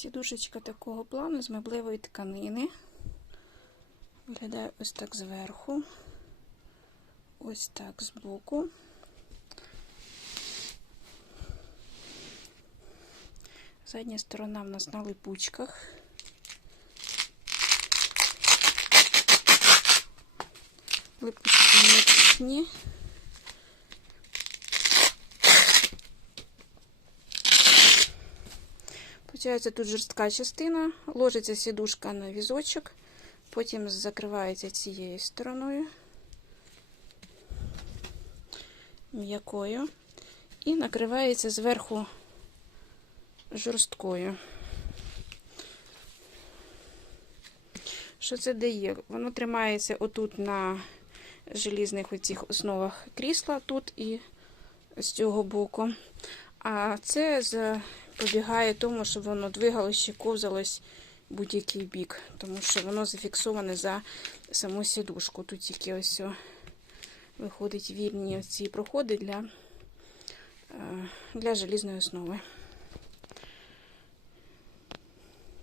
Сідушечка такого плану з меблевої тканини. Виглядає ось так зверху. Ось так збоку. Задня сторона в нас на липучках. Липучки міцні. Получається тут жорстка частина, ложиться сідушка на візочок, потім закривається цією стороною, м'якою, і накривається зверху жорсткою. Що це дає? Воно тримається отут на желізних оцих основах крісла, тут і з цього боку. А це запобігає тому, щоб воно двигалось чи ковзалось будь-який бік, тому що воно зафіксоване за саму сідушку. Тут тільки ось виходить вільні ці проходи для, е, для желізної основи.